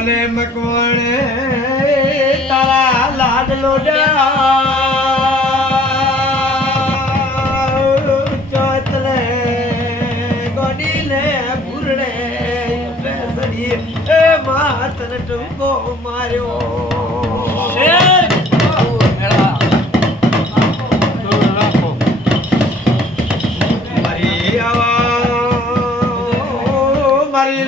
મલે મકવાણે તારા લાડલો ચોતલે ગોડીલે ભૂરડે બેસડી એ માતન ટૂંકો માર્યો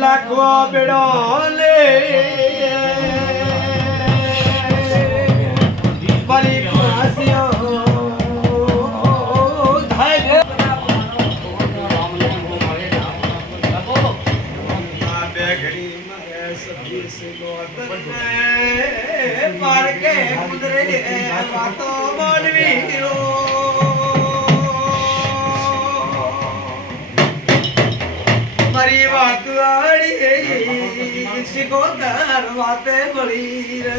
લાખો બેડો લે બલી પાસ્યો થાય આ બેગડી મારે સભી સે ગોતને માર કે કુદરે વાતો બોલવી મારી વાત આડી સિકોતર વાતે બળી રે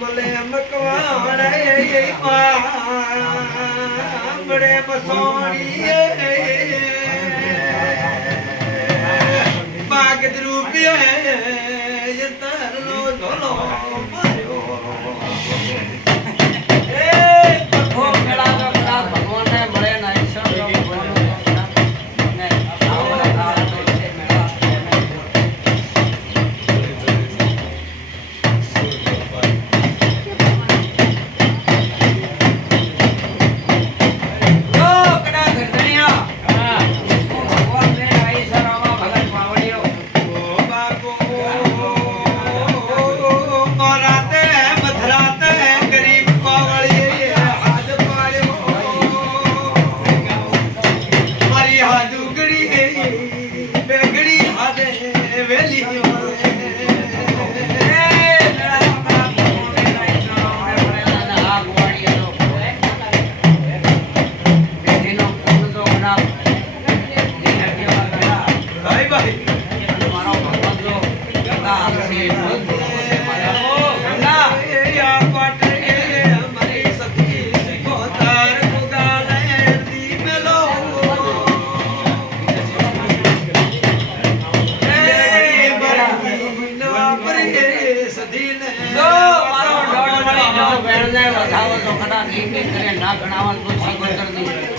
મલે મકવાણે બડે બસોડી બાગદ રૂપિયા યતર નો ઝોલો ના ગણાવવાનું તો સિકોતર દી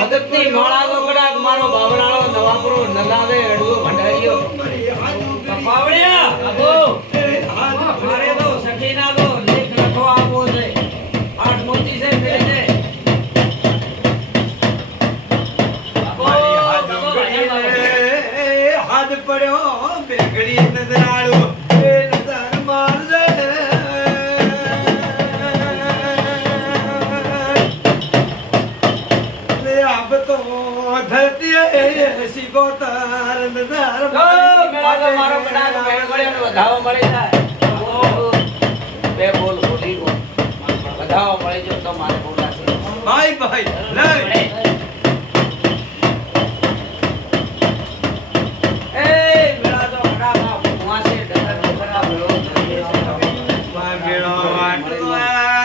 ભગતની માળા તો કડાક મારો બાવરાળો નવાપરો નલાવે અડવો ભંડારીયો પાવડિયા અબો મારે તો સખીના તો લેખ લખો આપો છે આઠ મોતી છે મેરે છે હાથ પડ્યો બેગડી નજરાળો એ નજર માર દે સિકોતર નજર મારો કડા બેન મળ્યો વધાવો મળી જાય બે બોલ બોલી બોલ વધાવો મળી જો તો મારે બોલાશે ભાઈ ભાઈ લે મેળો વાટવા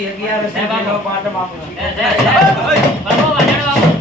મોટી 11 હે બાપુ. પાટ બાપુ બાપુ વાજાડો બાપુ.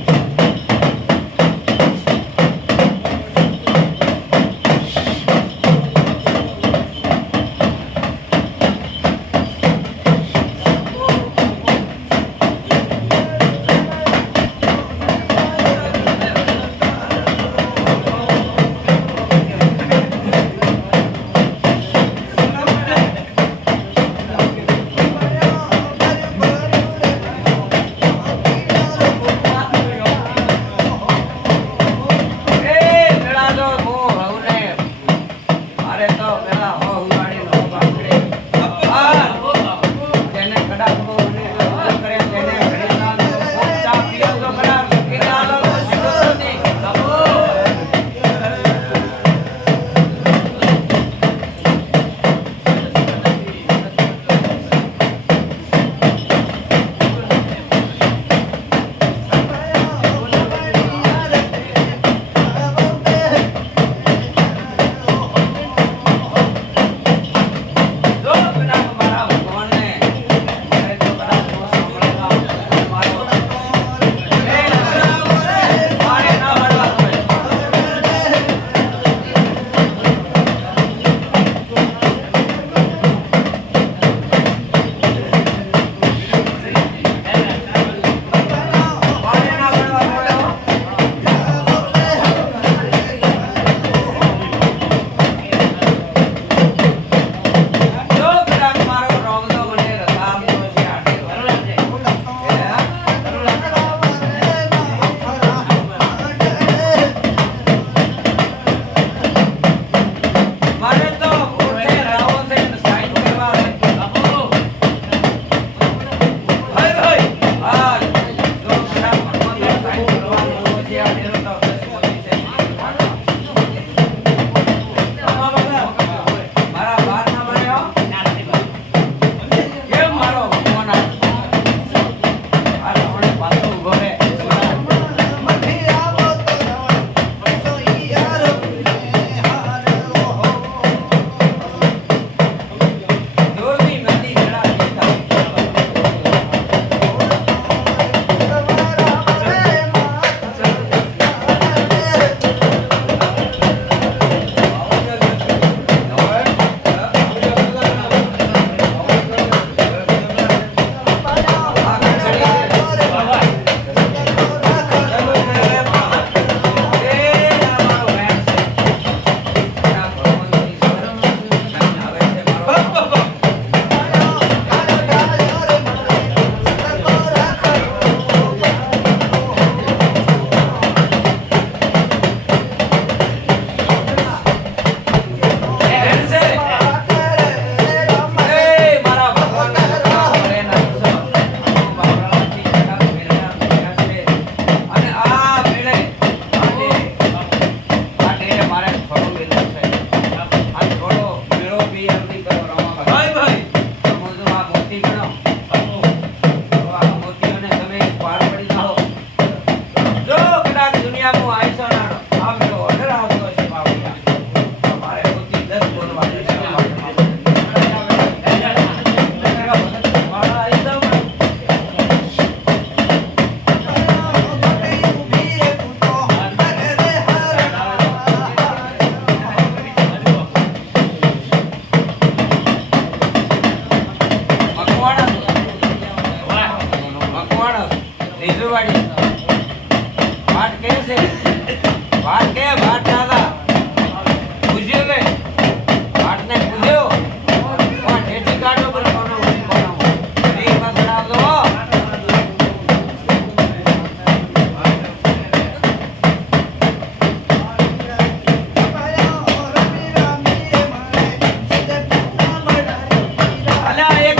અલ્યા એક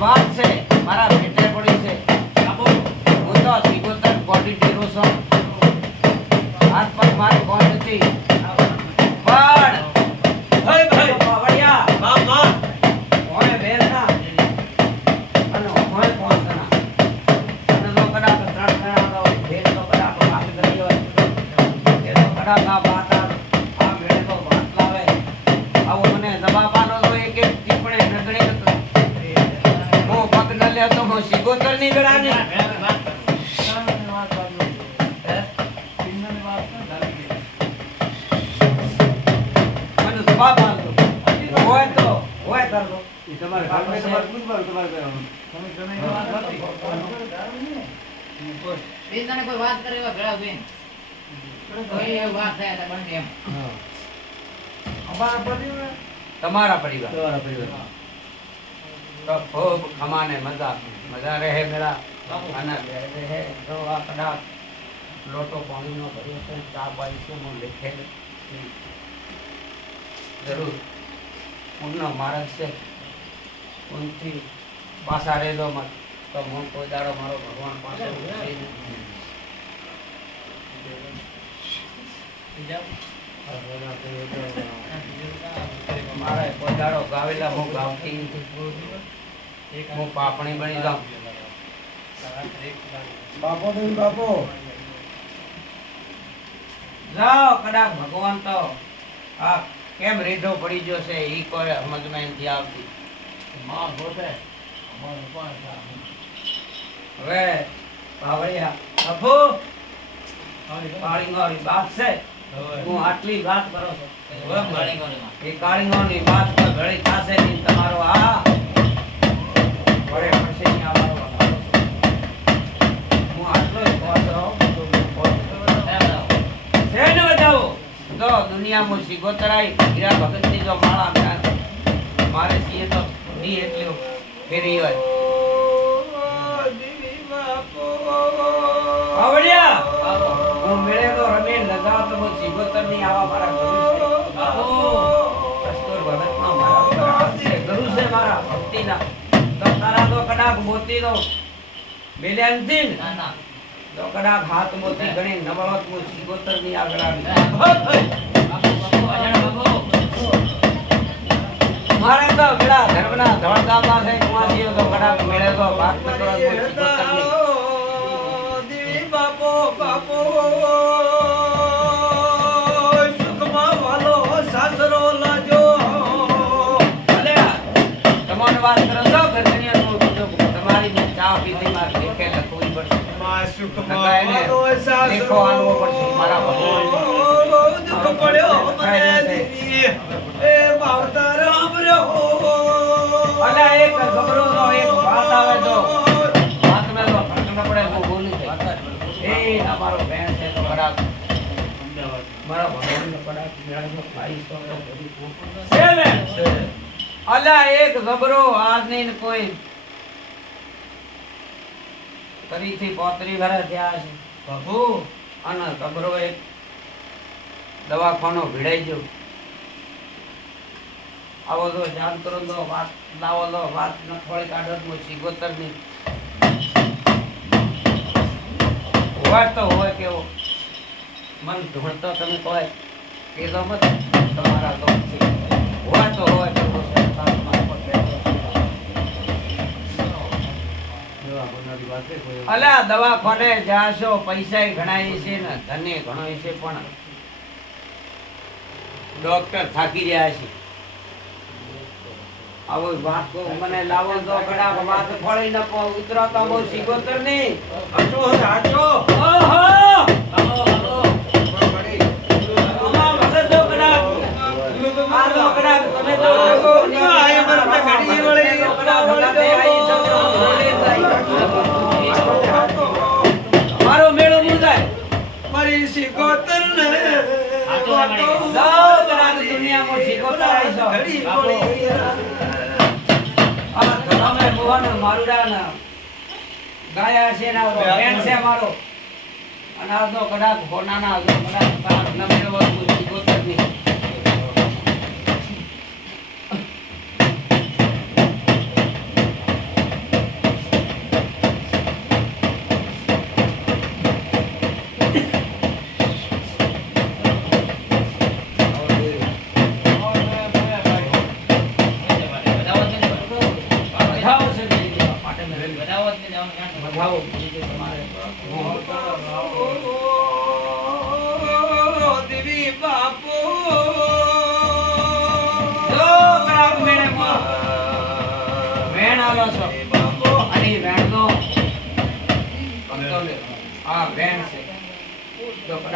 વાત છે મારા ભેટે પડી છે હું સિગોતર ની ગળાની મને જવાબ આપો. હોય તો હોય કરજો. તમારે ઘરમાં તમારે પૂછવાનું, તમારે કહેવાનું. બેન તને કોઈ વાત કરે એવા ભેળા બેન કોઈ એવી વાત થાય તો બંને એમ તમારા પરિવાર તમારા પરિવાર. તો ખૂબ ખમાને મજા મજા રહે મેળા અને રહે જો આ કદાચ લોટો પાણીનો ભર્યો છે ચા પાઈ છે હું લેખેલ જરૂર પૂર્ણ માણસ છે કોઈથી પાછા રહેલો મત તો હું કોઈ દાડો મારો ભગવાન પાસે ઉતરી નહીં. મારે કોઈ દાડો ગાવેલા હું ગાવતી નથી. હું પાપણી બની જાઉં. બાપો દેવી બાપો. જાઓ કદાચ ભગવાન તો આ કેમ રીઢો પડી ગયો છે એ કોઈ સમજમાં નથી આવતી. હવે ભાવડિયા બાપુ કાળીંગોની વાત છે હું આટલી વાત કરો છો એ કાળીંગોની વાત પર ઘડી થશે નહીં તમારો આ વડે પડશે નહીં આવવાનો વારો છે. હું આટલો જ કહું છું. છે ને બતાવો તો દુનિયામાં સિગોતરાઈ હીરા ભગતની જો માળા મારે છીએ તો દી એટલું ફેરી હોય. આવડ્યા હું મેળેલો રમે લગાવતો હું સિગોતરની આવા મારા ગુરુ છે. કસ્તુર ભગતનો મારા ઉપર હાથ છે. ગુરુ છે મારા ભક્તિના. તો તારા તો કડાક મોતી નો મેલ્યા નથી ને? તો કડાક હાથ મોતી ગણી નવળત હું સિગોતરની આગળ આવી. મારે તો પેલા ધર્મના ધડકામાં છે કુવાસીઓ તો કડાક મેળે તો વાત ન કરો તો સિગોતરની. દેવી બાપો બાપો સુખમાં વાલો સાસરો લાજો. ભલે તમારી વાત કરો છો ગરગણિયાનું તમારી મેં ચા પીધી મારે લેખે લખવી પડશે. માં સુખમાં નકાય ને વાલો લેખો સાસરો આલવો પડશે મારા ભગવાન. દુઃખ પડ્યો મને દેવી એ માવતર આમર્યો. ભલે એક ગભરોનો એક વાત આવે તો વાત મેં તો ફરક ન પડે હું બોલી જાય. એ ના મારો બહેન છે તો કડાક મારા ભગવાનનો કડાક મેળવજો ભાઈ તો બધી છે ને? અલા એક ગભરો આજની ને કોઈ કરીથી 35 વર્ષ થયા છે બાપુ અને ગભરો એક દવાખાનો ભીડાઈ ગયો. આવો તો જાન કરો તો વાત લાવો લો વાત ન થોડી કાઢો તો સિગોતરની હોય તો હોય કેવો મન ઢૂંઢતો તમે કહો એ તો મત તમારા તો છે. હોય તો હોય કેવો છે તમારા પર બેઠો. અલા દવાખાને જાશો પૈસા ઘણા છે ને ધને ઘણો છે પણ ડોક્ટર થાકી રહ્યા છે. આવો વાત કો મને લાવો તો કડાક વાત ફળી ન કો ઉતરો તો બહુ સિગોતર ની હાચો હાચો. ઓહો અમા મગજ જો કડાક આ તો કડાક તમે તો આ એ બરતા ઘડી વળી કડાક લગાતે આઈ છો બોલે મારો મેળો મુંજાય મારી સિકોતર ને લાવ કડાક દુનિયામાં સિગોતર આઈ છો ઘડી વળી આ તમે મોહન મારુડા ના ગાયા છે ના બેન છે મારો અને આ તો કડાક હોનાના જો કડાક પાક ન મેળવો તો સિગોતર ની બધાઓ છે પાટે મેં બધાઓ તમારે દેવી બાપો જો કડાક મેણે વેણ આલો છો અને વેણ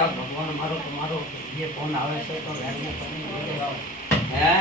ભગવાન મારો તમારો જે ફોન આવે છે તો વેણને કરીને હે